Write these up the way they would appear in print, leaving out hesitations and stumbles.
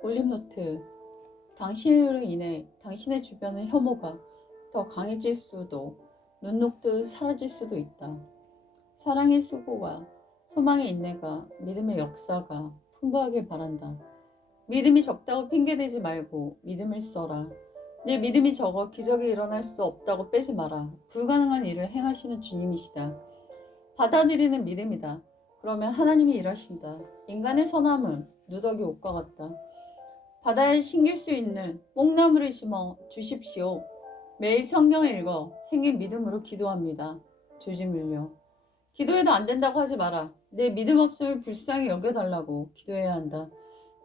올림노트. 당신으로 인해 당신의 주변의 혐오가 더 강해질 수도, 눈 녹듯 사라질 수도 있다. 사랑의 수고와 소망의 인내가, 믿음의 역사가 풍부하길 바란다. 믿음이 적다고 핑계대지 말고 믿음을 써라. 내 믿음이 적어 기적이 일어날 수 없다고 빼지 마라. 불가능한 일을 행하시는 주님이시다. 받아들이는 믿음이다. 그러면 하나님이 일하신다. 인간의 선함은 누더기 옷과 같다. 바다에 심길 수 있는 뽕나무를 심어 주십시오. 매일 성경을 읽어 생긴 믿음으로 기도합니다. 조지 밀려. 기도해도 안 된다고 하지 마라. 내 믿음 없음을 불쌍히 여겨달라고 기도해야 한다.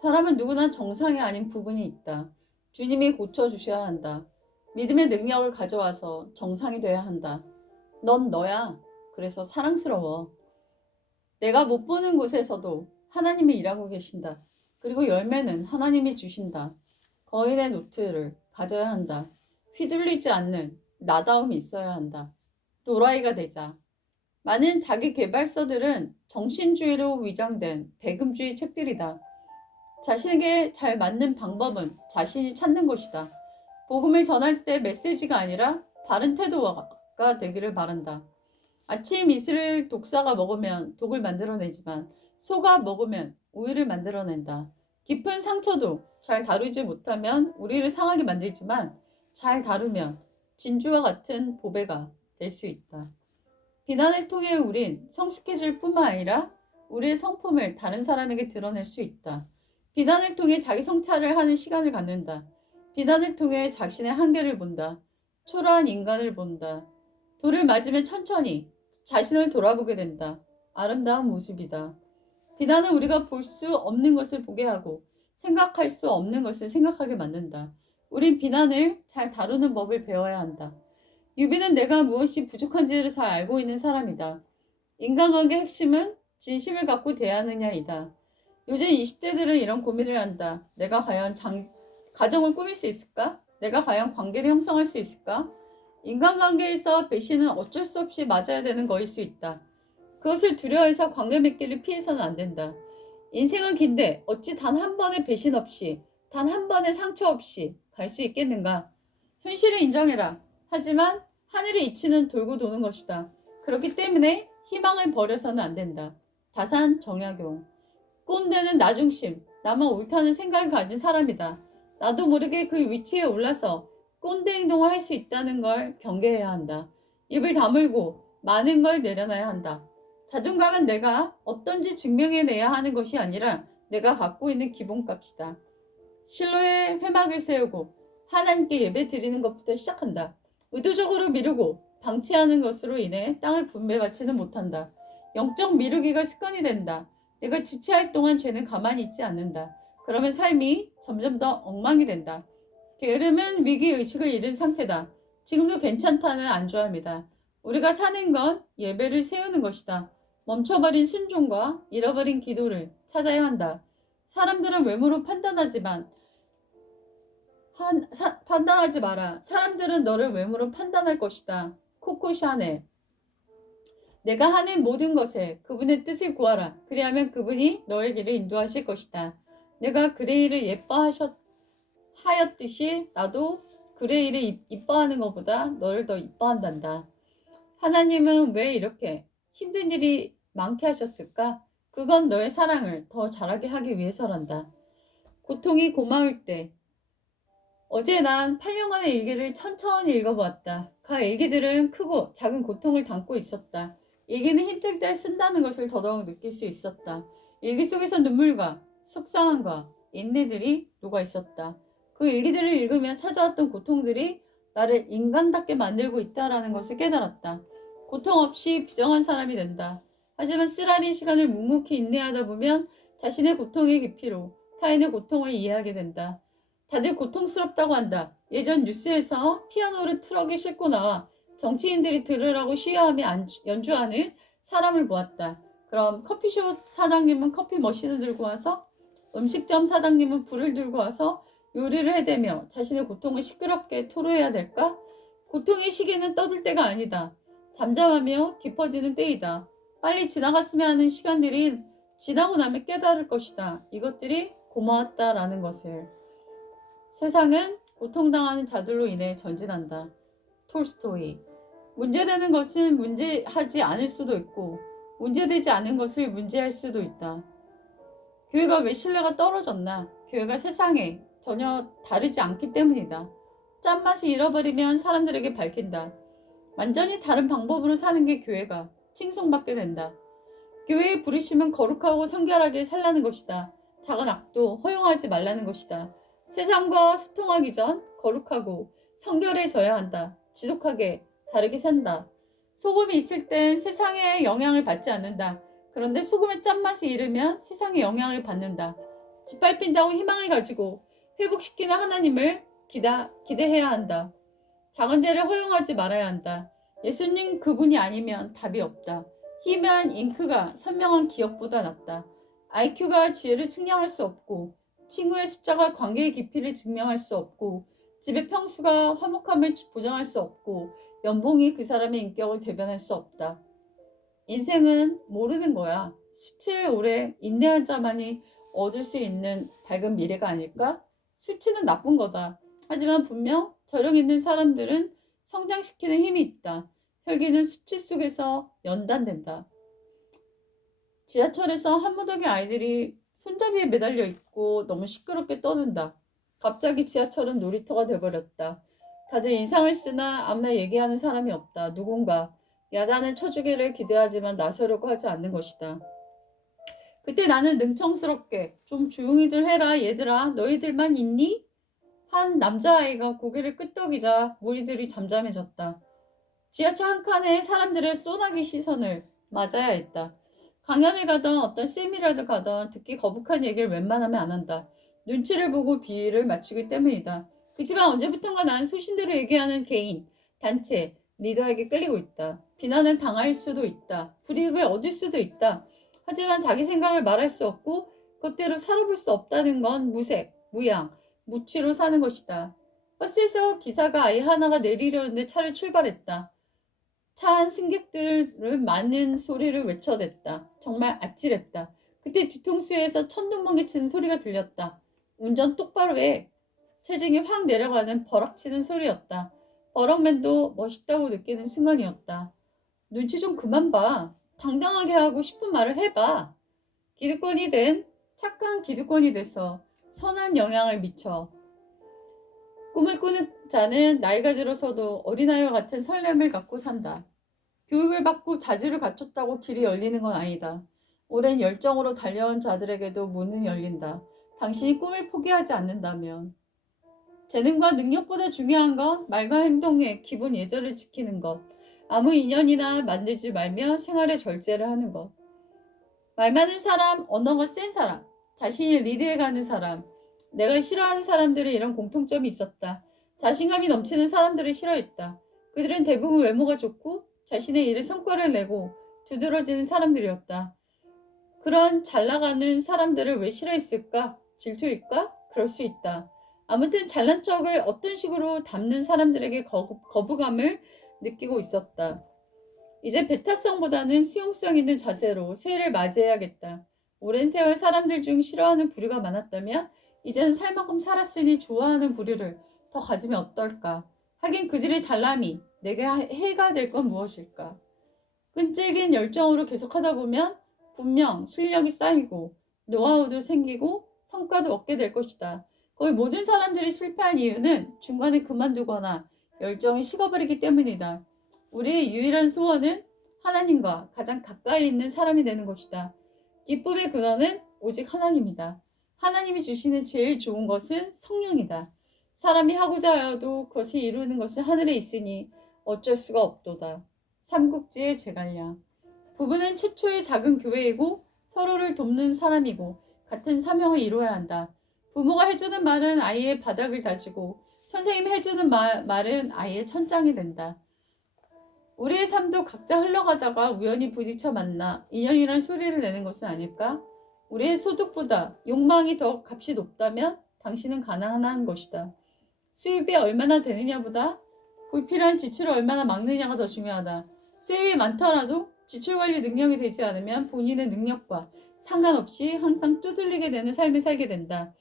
사람은 누구나 정상이 아닌 부분이 있다. 주님이 고쳐주셔야 한다. 믿음의 능력을 가져와서 정상이 돼야 한다. 넌 너야. 그래서 사랑스러워. 내가 못 보는 곳에서도 하나님이 일하고 계신다. 그리고 열매는 하나님이 주신다. 거인의 노트를 가져야 한다. 휘둘리지 않는 나다움이 있어야 한다. 도라이가 되자. 많은 자기 개발서들은 정신주의로 위장된 배금주의 책들이다. 자신에게 잘 맞는 방법은 자신이 찾는 것이다. 복음을 전할 때 메시지가 아니라 바른 태도가 되기를 바란다. 아침 이슬을 독사가 먹으면 독을 만들어내지만 소가 먹으면 우유를 만들어낸다. 깊은 상처도 잘 다루지 못하면 우리를 상하게 만들지만 잘 다루면 진주와 같은 보배가 될 수 있다. 비난을 통해 우린 성숙해질 뿐만 아니라 우리의 성품을 다른 사람에게 드러낼 수 있다. 비난을 통해 자기 성찰을 하는 시간을 갖는다. 비난을 통해 자신의 한계를 본다. 초라한 인간을 본다. 돌을 맞으면 천천히 자신을 돌아보게 된다. 아름다운 모습이다. 비난은 우리가 볼 수 없는 것을 보게 하고 생각할 수 없는 것을 생각하게 만든다. 우린 비난을 잘 다루는 법을 배워야 한다. 유비는 내가 무엇이 부족한지를 잘 알고 있는 사람이다. 인간관계의 핵심은 진심을 갖고 대하느냐이다. 요즘 20대들은 이런 고민을 한다. 내가 과연 가정을 꾸밀 수 있을까? 내가 과연 관계를 형성할 수 있을까? 인간관계에서 배신은 어쩔 수 없이 맞아야 되는 것일 수 있다. 그것을 두려워해서 관계 맺기를 피해서는 안 된다. 인생은 긴데 어찌 단 한 번의 배신 없이, 단 한 번의 상처 없이 갈 수 있겠는가? 현실을 인정해라. 하지만 하늘의 이치는 돌고 도는 것이다. 그렇기 때문에 희망을 버려서는 안 된다. 다산 정약용. 꼰대는 나중심, 나만 옳다는 생각을 가진 사람이다. 나도 모르게 그 위치에 올라서 꼰대 행동을 할 수 있다는 걸 경계해야 한다. 입을 다물고 많은 걸 내려놔야 한다. 자존감은 내가 어떤지 증명해내야 하는 것이 아니라 내가 갖고 있는 기본값이다. 실로의 회막을 세우고 하나님께 예배 드리는 것부터 시작한다. 의도적으로 미루고 방치하는 것으로 인해 땅을 분배받지는 못한다. 영적 미루기가 습관이 된다. 내가 지체할 동안 죄는 가만히 있지 않는다. 그러면 삶이 점점 더 엉망이 된다. 게으름은 위기의식을 잃은 상태다. 지금도 괜찮다는 안주함이다. 우리가 사는 건 예배를 세우는 것이다. 멈춰버린 순종과 잃어버린 기도를 찾아야 한다. 사람들은 외모로 판단하지만 판단하지 마라. 사람들은 너를 외모로 판단할 것이다. 코코 샤넬. 내가 하는 모든 것에 그분의 뜻을 구하라. 그리하면 그분이 너의 길을 인도하실 것이다. 내가 그레이를 하였듯이 나도 그레이를 이뻐하는 것보다 너를 더 이뻐한단다. 하나님은 왜 이렇게 힘든 일이 많게 하셨을까? 그건 너의 사랑을 더 잘하게 하기 위해서란다. 고통이 고마울 때. 어제 난 8년간의 일기를 천천히 읽어보았다. 그 일기들은 크고 작은 고통을 담고 있었다. 일기는 힘들 때 쓴다는 것을 더더욱 느낄 수 있었다. 일기 속에서 눈물과 속상함과 인내들이 녹아 있었다. 그 일기들을 읽으며 찾아왔던 고통들이 나를 인간답게 만들고 있다라는 것을 깨달았다. 고통 없이 비정한 사람이 된다. 하지만 쓰라린 시간을 묵묵히 인내하다 보면 자신의 고통의 깊이로 타인의 고통을 이해하게 된다. 다들 고통스럽다고 한다. 예전 뉴스에서 피아노를 트럭에 싣고 나와 정치인들이 들으라고 시위하며 연주하는 사람을 보았다. 그럼 커피숍 사장님은 커피 머신을 들고 와서, 음식점 사장님은 불을 들고 와서 요리를 해대며 자신의 고통을 시끄럽게 토로해야 될까? 고통의 시기는 떠들 때가 아니다. 잠잠하며 깊어지는 때이다. 빨리 지나갔으면 하는 시간들이 지나고 나면 깨달을 것이다. 이것들이 고마웠다라는 것을. 세상은 고통당하는 자들로 인해 전진한다. 톨스토이. 문제되는 것은 문제하지 않을 수도 있고 문제되지 않은 것을 문제할 수도 있다. 교회가 왜 신뢰가 떨어졌나? 교회가 세상에 전혀 다르지 않기 때문이다. 짠맛을 잃어버리면 사람들에게 밝힌다. 완전히 다른 방법으로 사는 게 교회가 칭송받게 된다. 교회의 부르심은 거룩하고 성결하게 살라는 것이다. 작은 악도 허용하지 말라는 것이다. 세상과 소통하기 전 거룩하고 성결해져야 한다. 지독하게 다르게 산다. 소금이 있을 땐 세상의 영향을 받지 않는다. 그런데 소금의 짠맛을 잃으면 세상의 영향을 받는다. 짓밟힌다고 희망을 가지고 회복시키는 하나님을 기대해야 한다. 작은 죄를 허용하지 말아야 한다. 예수님 그분이 아니면 답이 없다. 희미한 잉크가 선명한 기억보다 낫다. IQ가 지혜를 측량할 수 없고 친구의 숫자가 관계의 깊이를 증명할 수 없고 집의 평수가 화목함을 보장할 수 없고 연봉이 그 사람의 인격을 대변할 수 없다. 인생은 모르는 거야. 수치를 오래 인내한 자만이 얻을 수 있는 밝은 미래가 아닐까? 수치는 나쁜 거다. 하지만 분명 저력 있는 사람들은 성장시키는 힘이 있다. 혈기는 수치 속에서 연단된다. 지하철에서 한 무더기 아이들이 손잡이에 매달려 있고 너무 시끄럽게 떠든다. 갑자기 지하철은 놀이터가 돼버렸다. 다들 인상을 쓰나 아무나 얘기하는 사람이 없다. 누군가 야단을 쳐주기를 기대하지만 나서려고 하지 않는 것이다. 그때 나는 능청스럽게 좀 조용히들 해라 얘들아 너희들만 있니? 한 남자아이가 고개를 끄덕이자 무리들이 잠잠해졌다. 지하철 한 칸에 사람들의 소나기 시선을 맞아야 했다. 강연을 가던 어떤 세미나를 가던 듣기 거북한 얘기를 웬만하면 안 한다. 눈치를 보고 비위를 맞추기 때문이다. 그치만 언제부턴가 난 소신대로 얘기하는 개인, 단체, 리더에게 끌리고 있다. 비난을 당할 수도 있다. 불이익을 얻을 수도 있다. 하지만 자기 생각을 말할 수 없고 그것대로 살아볼 수 없다는 건 무색, 무양, 무취로 사는 것이다. 버스에서 기사가 아이 하나가 내리려는데 차를 출발했다. 차 안 승객들은 많은 소리를 외쳐댔다. 정말 아찔했다. 그때 뒤통수에서 천둥번개 치는 소리가 들렸다. 운전 똑바로 해. 체중이 확 내려가는 버럭치는 소리였다. 버럭맨도 멋있다고 느끼는 순간이었다. 눈치 좀 그만 봐. 당당하게 하고 싶은 말을 해봐. 기득권이 된 착한 기득권이 돼서 선한 영향을 미쳐. 꿈을 꾸는 자는 나이가 들어서도 어린아이와 같은 설렘을 갖고 산다. 교육을 받고 자질을 갖췄다고 길이 열리는 건 아니다. 오랜 열정으로 달려온 자들에게도 문은 열린다. 당신이 꿈을 포기하지 않는다면. 재능과 능력보다 중요한 건 말과 행동의 기본 예절을 지키는 것. 아무 인연이나 만들지 말며 생활의 절제를 하는 것. 말 많은 사람, 언어가 센 사람, 자신이 리드해가는 사람. 내가 싫어하는 사람들은 이런 공통점이 있었다. 자신감이 넘치는 사람들을 싫어했다. 그들은 대부분 외모가 좋고 자신의 일에 성과를 내고 두드러지는 사람들이었다. 그런 잘 나가는 사람들을 왜 싫어했을까? 질투일까? 그럴 수 있다. 아무튼 잘난 척을 어떤 식으로 담는 사람들에게 거부감을 느끼고 있었다. 이제 배타성보다는 수용성 있는 자세로 새해를 맞이해야겠다. 오랜 세월 사람들 중 싫어하는 부류가 많았다면 이제는 살 만큼 살았으니 좋아하는 부류를 더 가지면 어떨까? 하긴 그들의 잘남이 내게 해가 될 건 무엇일까? 끈질긴 열정으로 계속하다 보면 분명 실력이 쌓이고 노하우도 생기고 성과도 얻게 될 것이다. 거의 모든 사람들이 실패한 이유는 중간에 그만두거나 열정이 식어버리기 때문이다. 우리의 유일한 소원은 하나님과 가장 가까이 있는 사람이 되는 것이다. 기쁨의 근원은 오직 하나님이다. 하나님이 주시는 제일 좋은 것은 성령이다. 사람이 하고자 하여도 그것을 이루는 것은 하늘에 있으니 어쩔 수가 없도다. 삼국지의 제갈량. 부부는 최초의 작은 교회이고 서로를 돕는 사람이고 같은 사명을 이루어야 한다. 부모가 해주는 말은 아이의 바닥을 다지고 선생님이 해주는 말은 아이의 천장이 된다. 우리의 삶도 각자 흘러가다가 우연히 부딪혀 만나 인연이란 소리를 내는 것은 아닐까? 우리의 소득보다 욕망이 더 값이 높다면 당신은 가난한 것이다. 수입이 얼마나 되느냐보다 불필요한 지출을 얼마나 막느냐가 더 중요하다. 수입이 많더라도 지출 관리 능력이 되지 않으면 본인의 능력과 상관없이 항상 두들리게 되는 삶을 살게 된다.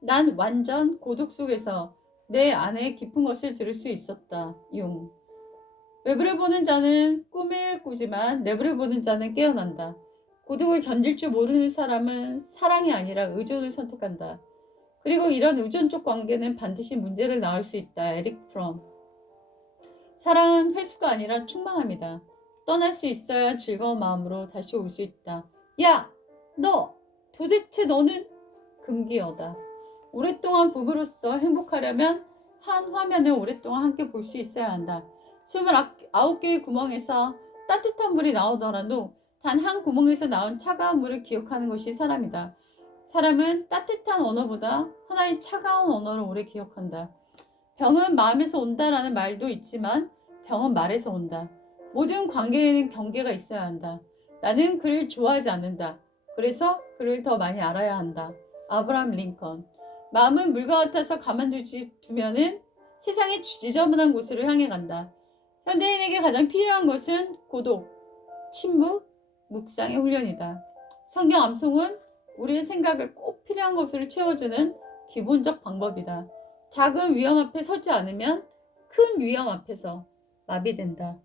난 완전 고독 속에서 내 안에 깊은 것을 들을 수 있었다. 용. 외부를 보는 자는 꿈을 꾸지만 내부를 보는 자는 깨어난다. 고독을 견딜 줄 모르는 사람은 사랑이 아니라 의존을 선택한다. 그리고 이런 의존적 관계는 반드시 문제를 낳을 수 있다. 에릭 프롬. 사랑은 회수가 아니라 충만함이다. 떠날 수 있어야 즐거운 마음으로 다시 올 수 있다. 야! 너! 도대체 너는? 금기어다. 오랫동안 부부로서 행복하려면 한 화면을 오랫동안 함께 볼 수 있어야 한다. 29개의 구멍에서 따뜻한 물이 나오더라도 단 한 구멍에서 나온 차가운 물을 기억하는 것이 사람이다. 사람은 따뜻한 언어보다 하나의 차가운 언어를 오래 기억한다. 병은 마음에서 온다라는 말도 있지만 병은 말에서 온다. 모든 관계에는 경계가 있어야 한다. 나는 그를 좋아하지 않는다. 그래서 그를 더 많이 알아야 한다. 아브라함 링컨. 마음은 물과 같아서 두면은 세상의 지저분한 곳으로 향해 간다. 현대인에게 가장 필요한 것은 고독, 침묵, 묵상의 훈련이다. 성경 암송은 우리의 생각을 꼭 필요한 것으로 채워주는 기본적 방법이다. 작은 위험 앞에 서지 않으면 큰 위험 앞에서 마비된다.